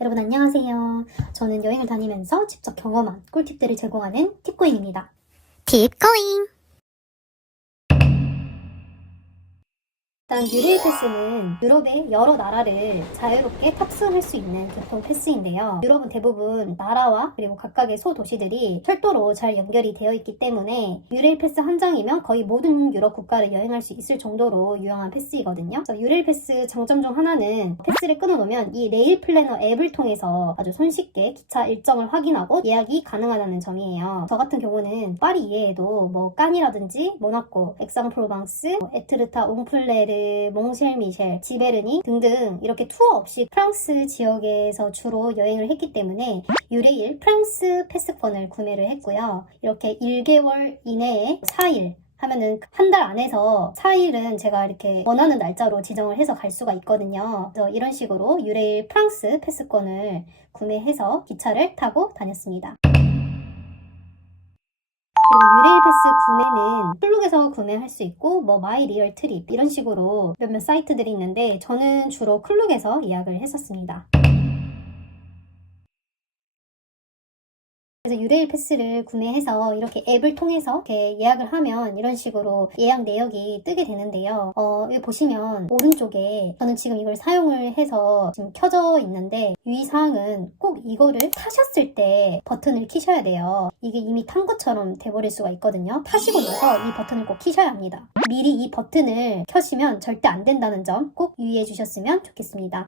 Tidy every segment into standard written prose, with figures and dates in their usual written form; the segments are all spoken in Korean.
여러분 안녕하세요. 저는 여행을 다니면서 직접 경험한 꿀팁들을 제공하는 팁고잉입니다. 팁고잉. 일단 유레일 패스는 유럽의 여러 나라를 자유롭게 탑승할 수 있는 교통 패스인데요. 유럽은 대부분 나라와 그리고 각각의 소도시들이 철도로 잘 연결이 되어 있기 때문에 유레일 패스 한 장이면 거의 모든 유럽 국가를 여행할 수 있을 정도로 유용한 패스이거든요. 그래서 유레일 패스 장점 중 하나는 패스를 끊어놓으면 이 레일 플래너 앱을 통해서 아주 손쉽게 기차 일정을 확인하고 예약이 가능하다는 점이에요. 저 같은 경우는 파리 이외에도 까니라든지 모나코, 액상프로방스, 에트르타, 옹플레르, 몽쉘미셸, 지베르니 등등 이렇게 투어 없이 프랑스 지역에서 주로 여행을 했기 때문에 유레일 프랑스 패스권을 구매를 했고요. 이렇게 1개월 이내에 4일 하면은 한 달 안에서 4일은 제가 이렇게 원하는 날짜로 지정을 해서 갈 수가 있거든요. 그래서 이런 식으로 유레일 프랑스 패스권을 구매해서 기차를 타고 다녔습니다. 그리고 유레일 패스 구매는 클룩에서 구매할 수 있고 마이 리얼 트립 이런 식으로 몇몇 사이트들이 있는데 저는 주로 클룩에서 예약을 했었습니다. 그래서 유레일 패스를 구매해서 이렇게 앱을 통해서 이렇게 예약을 하면 이런 식으로 예약 내역이 뜨게 되는데요. 여기 보시면 오른쪽에 저는 지금 이걸 사용을 해서 지금 켜져 있는데 유의사항은 꼭 이거를 타셨을 때 버튼을 키셔야 돼요. 이게 이미 탄 것처럼 돼버릴 수가 있거든요. 타시고 나서 이 버튼을 꼭 키셔야 합니다. 미리 이 버튼을 켜시면 절대 안 된다는 점 꼭 유의해 주셨으면 좋겠습니다.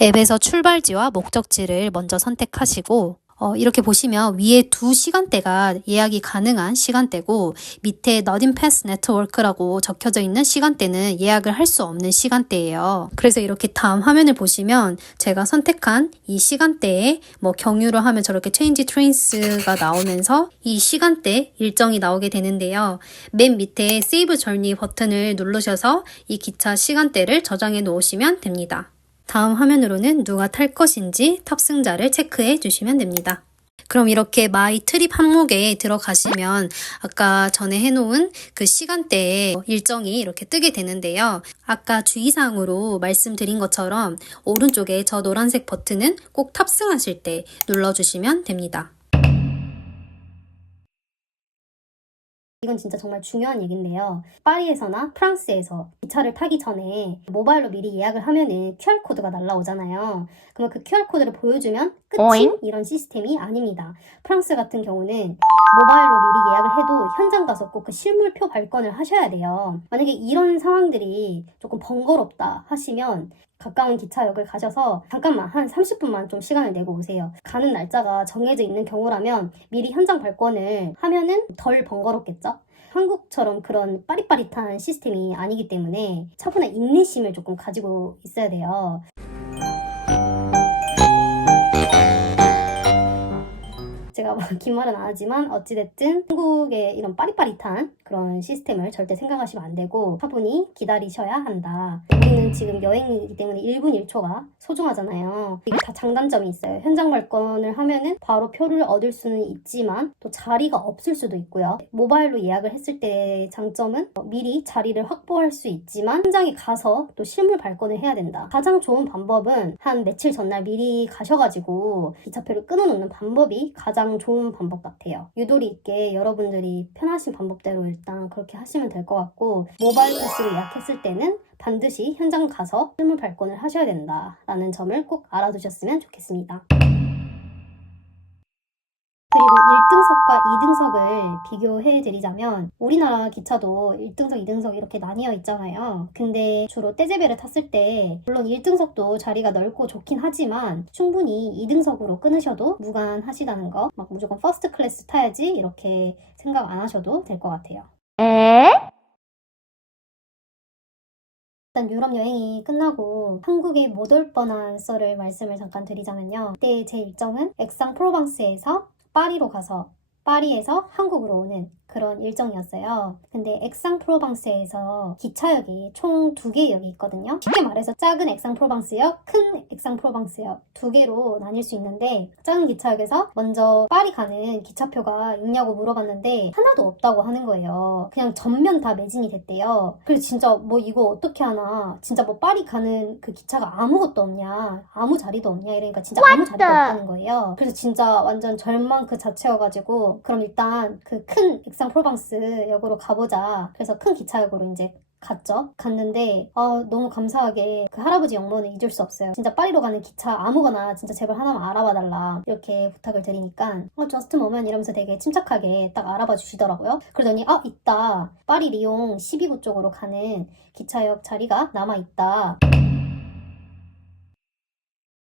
앱에서 출발지와 목적지를 먼저 선택하시고 이렇게 보시면 위에 두 시간대가 예약이 가능한 시간대고 밑에 Not in Pass Network라고 적혀져 있는 시간대는 예약을 할 수 없는 시간대예요. 그래서 이렇게 다음 화면을 보시면 제가 선택한 이 시간대에 경유를 하면 저렇게 Change Trains가 나오면서 이 시간대 일정이 나오게 되는데요. 맨 밑에 Save Journey 버튼을 누르셔서 이 기차 시간대를 저장해 놓으시면 됩니다. 다음 화면으로는 누가 탈 것인지 탑승자를 체크해 주시면 됩니다. 그럼 이렇게 마이 트립 항목에 들어가시면 아까 전에 해놓은 그 시간대에 일정이 이렇게 뜨게 되는데요. 아까 주의사항으로 말씀드린 것처럼 오른쪽에 저 노란색 버튼은 꼭 탑승하실 때 눌러주시면 됩니다. 이건 진짜 정말 중요한 얘기인데요. 파리에서나 프랑스에서 기차를 타기 전에 모바일로 미리 예약을 하면은 QR코드가 날라오잖아요. 그러면 그 QR코드를 보여주면 끝인 이런 시스템이 아닙니다. 프랑스 같은 경우는 모바일로 미리 예약을 해도 현장 가서 꼭 그 실물표 발권을 하셔야 돼요. 만약에 이런 상황들이 조금 번거롭다 하시면 가까운 기차역을 가셔서 잠깐만 한 30분만 좀 시간을 내고 오세요. 가는 날짜가 정해져 있는 경우라면 미리 현장 발권을 하면은 덜 번거롭겠죠? 한국처럼 그런 빠릿빠릿한 시스템이 아니기 때문에 차분한 인내심을 조금 가지고 있어야 돼요. 제가 긴 말은 안 하지만 어찌됐든 한국의 이런 빠릿빠릿한 그런 시스템을 절대 생각하시면 안 되고 차분히 기다리셔야 한다. 우리는 지금 여행이기 때문에 1분 1초가 소중하잖아요. 이게 다 장단점이 있어요. 현장 발권을 하면은 바로 표를 얻을 수는 있지만 또 자리가 없을 수도 있고요. 모바일로 예약을 했을 때 장점은 미리 자리를 확보할 수 있지만 현장에 가서 또 실물 발권을 해야 된다. 가장 좋은 방법은 한 며칠 전날 미리 가셔가지고 기차표를 끊어놓는 방법이 가장 좋은 방법 같아요. 유도리 있게 여러분들이 편하신 방법대로 일단 그렇게 하시면 될 것 같고 모바일 패스를 예약했을 때는 반드시 현장 가서 실물 발권을 하셔야 된다라는 점을 꼭 알아두셨으면 좋겠습니다. 그리고 1등석과 2등석을 비교해드리자면 우리나라 기차도 1등석, 2등석 이렇게 나뉘어 있잖아요. 근데 주로 떼제베를 탔을 때 물론 1등석도 자리가 넓고 좋긴 하지만 충분히 2등석으로 끊으셔도 무관하시다는 거, 무조건 퍼스트 클래스 타야지 이렇게 생각 안 하셔도 될 것 같아요. 일단 유럽 여행이 끝나고 한국에 못 올 뻔한 썰을 말씀을 잠깐 드리자면요. 그때 제 일정은 액상프로방스에서 파리로 가서 파리에서 한국으로 오는 그런 일정이었어요. 근데 액상프로방스에서 기차역이 총 2개의 역이 있거든요. 쉽게 말해서 작은 액상프로방스역, 큰 액상프로방스역 2개로 나뉠 수 있는데 작은 기차역에서 먼저 파리 가는 기차표가 있냐고 물어봤는데 하나도 없다고 하는 거예요. 그냥 전면 다 매진이 됐대요. 그래서 진짜 뭐 이거 어떻게 하나, 진짜 뭐 파리 가는 그 기차가 아무것도 없냐, 아무 자리도 없냐 이러니까 진짜 아무 자리도 없다는 거예요. 그래서 진짜 완전 절망 그 자체여가지고 그럼 일단 그 큰 액상프로방스 역으로 가보자. 그래서 큰 기차역으로 이제 갔는데 너무 감사하게 그 할아버지 영문을 잊을 수 없어요. 진짜 파리로 가는 기차 아무거나 진짜 제발 하나만 알아봐달라 이렇게 부탁을 드리니까 just a moment 이러면서 되게 침착하게 딱 알아봐 주시더라고요. 그러더니 있다, 파리 리옹 12구 쪽으로 가는 기차역 자리가 남아있다.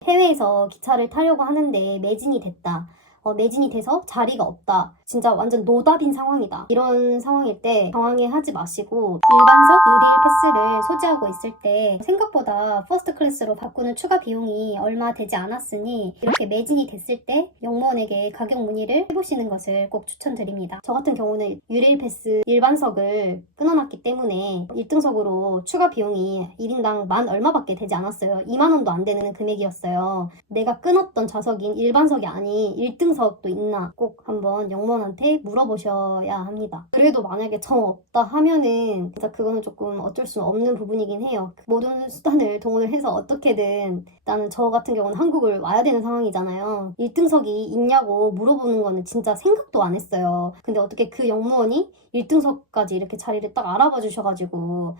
해외에서 기차를 타려고 하는데 매진이 됐다. 매진이 돼서 자리가 없다. 진짜 완전 노답인 상황이다. 이런 상황일 때 당황해하지 마시고 일반석 유리일 패스를 소지하고 있을 때 생각보다 퍼스트 클래스로 바꾸는 추가 비용이 얼마 되지 않았으니 이렇게 매진이 됐을 때 영무원에게 가격 문의를 해보시는 것을 꼭 추천드립니다. 저 같은 경우는 유리일 패스 일반석을 끊어놨기 때문에 1등석으로 추가 비용이 1인당 만 얼마밖에 되지 않았어요. 2만 원도 안 되는 금액이었어요. 내가 끊었던 좌석인 일반석이 아닌 1등석도 있나 꼭 한번 영무원한테 물어보셔야 합니다. 그래도 만약에 정 없다 하면은 진짜 그거는 조금 어쩔 수 없는 부분이긴 해요. 모든 수단을 동원을 해서 어떻게든, 나는 저 같은 경우는 한국을 와야 되는 상황이잖아요. 1등석이 있냐고 물어보는 거는 진짜 생각도 안 했어요. 근데 어떻게 그 영무원이 1등석까지 이렇게 자리를 딱 알아봐 주셔가지고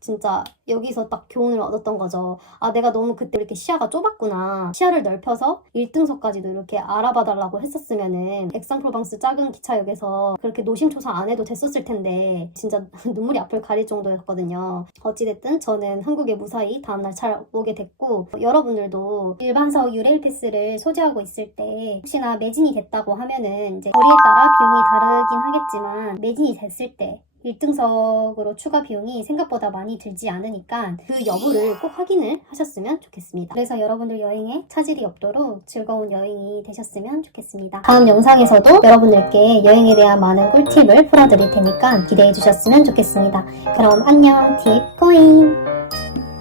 진짜 여기서 딱 교훈을 얻었던 거죠. 내가 너무 그때 이렇게 시야가 좁았구나. 시야를 넓혀서 1등석까지도 이렇게 알아봐 달라고 했었으면은 액상프로방스 작은 기차역에서 그렇게 노심초사 안 해도 됐었을 텐데 진짜 눈물이 앞을 가릴 정도였거든요. 어찌됐든 저는 한국에 무사히 다음날 잘 오게 됐고, 여러분들도 일반석 유레일 패스를 소지하고 있을 때 혹시나 매진이 됐다고 하면은 이제 거리에 따라 비용이 다르긴 하겠지만 매진이 됐을 때 1등석으로 추가 비용이 생각보다 많이 들지 않으니까 그 여부를 꼭 확인을 하셨으면 좋겠습니다. 그래서 여러분들 여행에 차질이 없도록 즐거운 여행이 되셨으면 좋겠습니다. 다음 영상에서도 여러분들께 여행에 대한 많은 꿀팁을 풀어드릴 테니까 기대해 주셨으면 좋겠습니다. 그럼 안녕, 딥 고잉!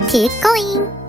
딥 고잉!